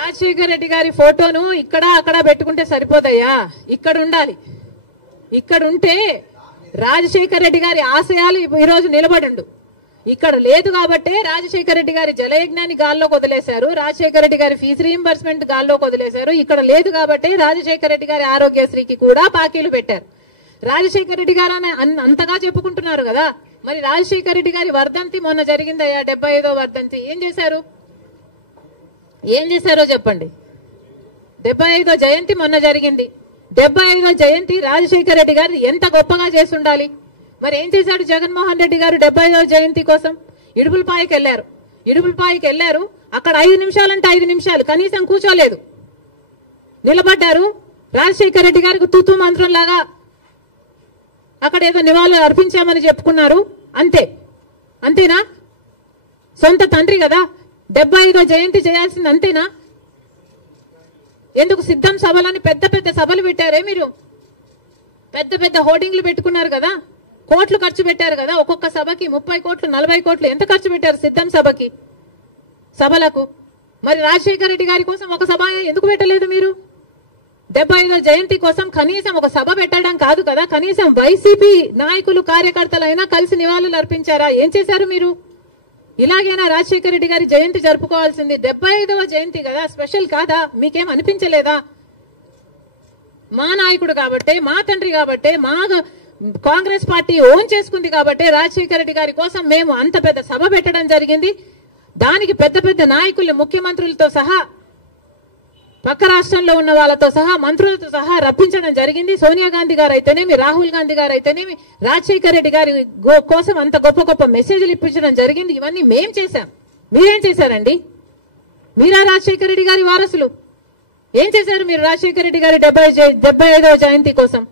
రాజశేఖర రెడ్డి గారి ఫోటోను ఇక్కడ అక్కడ పెట్టుకుంటే సరిపోతాయా? ఇక్కడ ఉండాలి. ఇక్కడ ఉంటే రాజశేఖర రెడ్డి గారి ఆశయాలు ఈ రోజు నిలబడిండు. ఇక్కడ లేదు కాబట్టే రాజశేఖర రెడ్డి గారి జలయజ్ఞాన్ని గాల్లోకి వదిలేశారు, రాజశేఖర రెడ్డి గారి ఫీజు రీయింబర్స్మెంట్ గాల్లోకి వదిలేశారు. ఇక్కడ లేదు కాబట్టే రాజశేఖర రెడ్డి గారి ఆరోగ్యశ్రీకి కూడా పాకీలు పెట్టారు. రాజశేఖర రెడ్డి గారు అంతగా చెప్పుకుంటున్నారు కదా, మరి రాజశేఖర రెడ్డి గారి వర్ధంతి మొన్న జరిగిందయ్యా, 75వ వర్ధంతి. ఏం చేశారో చెప్పండి. 75వ జయంతి మొన్న జరిగింది. 75వ జయంతి రాజశేఖర రెడ్డి గారు ఎంత గొప్పగా చేసి ఉండాలి. మరి ఏం చేశాడు జగన్మోహన్ రెడ్డి గారు 75వ జయంతి కోసం? ఇడుపులపాయకి వెళ్లారు. అక్కడ 5 నిమిషాలంటే 5 నిమిషాలు కనీసం కూర్చోలేదు, నిలబడ్డారు. రాజశేఖర రెడ్డి గారికి తూతూ మంత్రం లాగా అక్కడ ఏదో నివాళులు అర్పించామని చెప్పుకున్నారు. అంతేనా? సొంత తండ్రి కదా, 75వ జయంతి చేయాల్సింది అంతేనా? ఎందుకు సిద్ధం సభలని పెద్ద పెద్ద సభలు పెట్టారే మీరు? పెద్ద పెద్ద హోర్డింగ్లు పెట్టుకున్నారు కదా, కోట్లు ఖర్చు పెట్టారు కదా, ఒక్కొక్క సభకి 30 కోట్లు 40 కోట్లు ఎంత ఖర్చు పెట్టారు సిద్ధం సభలకు? మరి రాజశేఖర రెడ్డి గారి కోసం ఒక సభ ఎందుకు పెట్టలేదు మీరు? 75వ జయంతి కోసం కనీసం ఒక సభ పెట్టడం కాదు కదా, కనీసం వైసీపీ నాయకులు కార్యకర్తలైనా కలిసి నివాళులు అర్పించారా? ఏం చేశారు మీరు? ఇలాగైనా రాజశేఖర రెడ్డి గారి జయంతి జరుపుకోవాల్సింది. 75వ జయంతి కదా, స్పెషల్ కాదా? మీకేం అనిపించలేదా? మా నాయకుడు కాబట్టే, మా తండ్రి కాబట్టే, మా కాంగ్రెస్ పార్టీ ఓన్ చేసుకుంది కాబట్టే రాజశేఖర రెడ్డి గారి కోసం మేము అంత పెద్ద సభ పెట్టడం జరిగింది. దానికి పెద్ద పెద్ద నాయకులు, ముఖ్యమంత్రులతో సహా, పక్క రాష్ట్రంలో ఉన్న వాళ్ళతో సహా, మంత్రులతో సహా రప్పించడం జరిగింది. సోనియా గాంధీ గారు అయితేనేమి, రాహుల్ గాంధీ గారు అయితేనేమి రాజశేఖర రెడ్డి గారి కోసం అంత గొప్ప గొప్ప మెసేజ్లు ఇప్పించడం జరిగింది. ఇవన్నీ మేం చేశాం. మీరేం చేశారండి? మీరా రాజశేఖర రెడ్డి గారి వారసులు? ఏం చేశారు మీరు రాజశేఖర రెడ్డి గారి 75వ జయంతి కోసం?